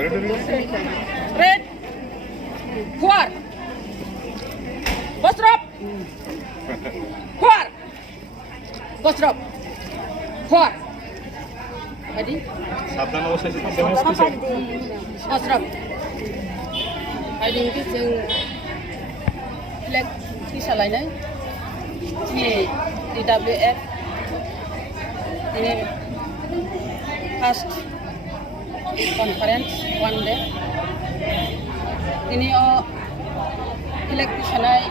Red. Keluar. Bos drop. Keluar. Bos drop. Keluar. Tadi. সাবধান অবস্থায় Bos drop. Hari ini जों flag सालायनाय DWF ini first conference one day ini flag सालाय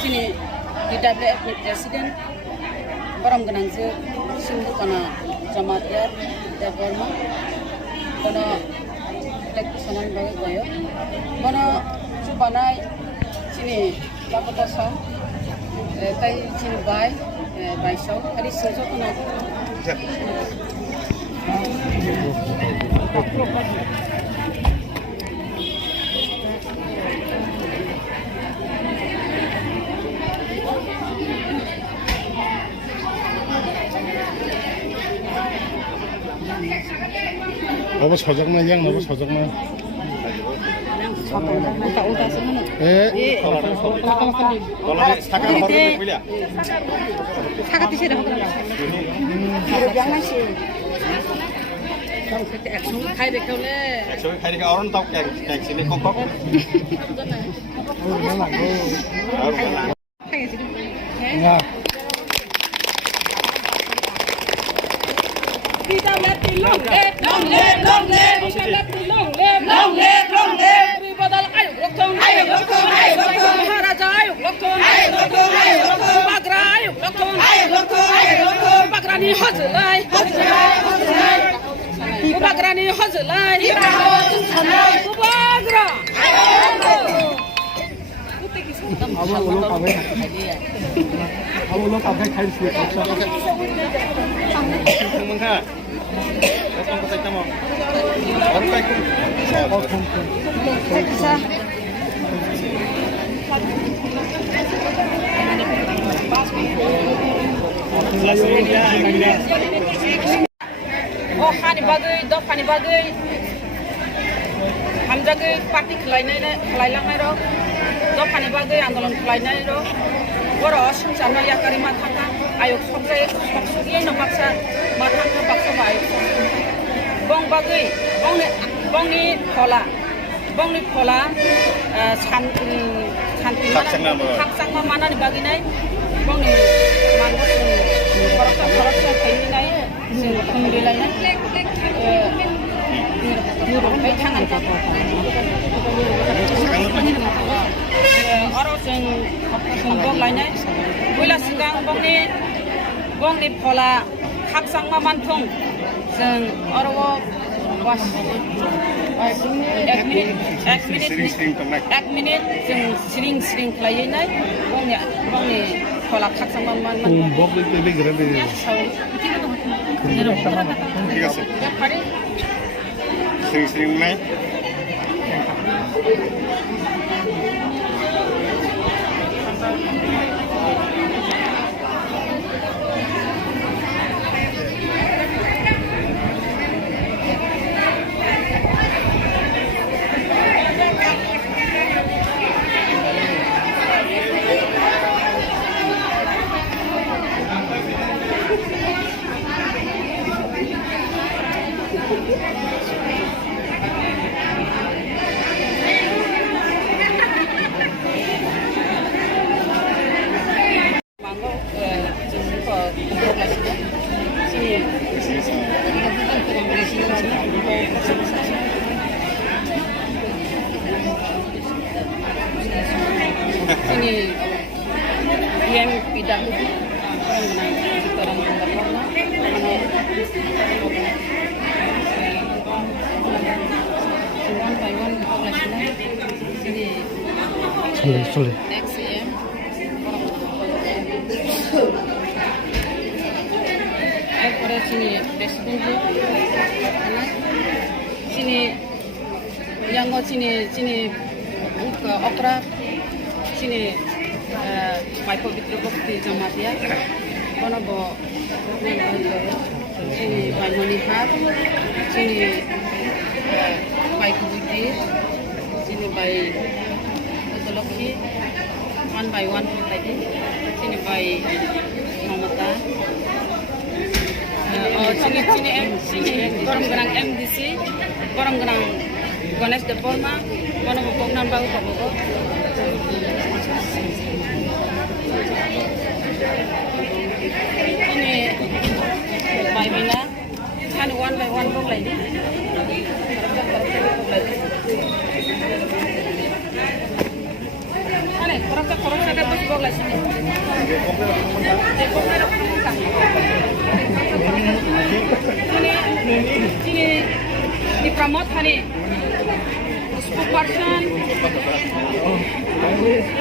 sini DWF ni presiden Barom Ganangje Singhu kana Jamaatiyat Deborma kono flag sanan bagai koyo kono cubanai sini Lapata song, tay chin by song, hari sejo kono. 너무 저작만 그냥 너무 저작만. Uta semua. Kalau setakat baru pilih. Setakat di sini hokan. Jangan sih. Kalau kita action khai được đâu le. Action khai được orang tahu kayak sini kongkong. 야. Kita mati long live, long live, long live. Kita mati long live, long live, long live. Badal ayuk lokton, ayuk lokton, ayuk lokton. Maharaja ayuk lokton, ayuk lokton, ayuk lokton. Bagra ayuk lokton, ayuk lokton, ayuk lokton. Bagra ni hozulai, hozulai, hozulai. Bagra ni hozulai, hozulai. Bagra. 아무로 가게 갈 수 있어. Mengha. Datang ke kita mau. Orang baik. Bisa. Oh, hani bagai, dok hani bagai. Hamjagai parti kelailangai ro. Dok hani bagai anggalan kelailangai ro. Boro sungsana yakari matanga ayok somjai somsugi no baksa matanga baksa ayok bong bagai bongni khola santi haksangma mana ni baginai bongni mango koroksa kaini nai sing khumbilai nai bai thangan aro sing bong lainai buila sigang bongni phola haksangma manthong जों aro was 1 minute जों सिरिं खालायनाय बंनि खला खाकसांबा मान बक बे गरे बे ঠিক আছে সিং নাই Ini yang bidang orang Taiwan soleh. next year pada sini presiden sini yang sini okra sini Maipo Bitropokti Jamaatiyat kono bo sini Baimoni Har sini by Kubutir, sini by Utoloki, one by one tadi, sini by Mamata. Sini Koram Gerang MDC, Koram Gerang Ganesh Deporma, kono poknan bau pabuko. Ini by Mina, kan one by one rok lagi. Ane, korang sakit bos bog lagi sini. Ini dipromote hari 10%.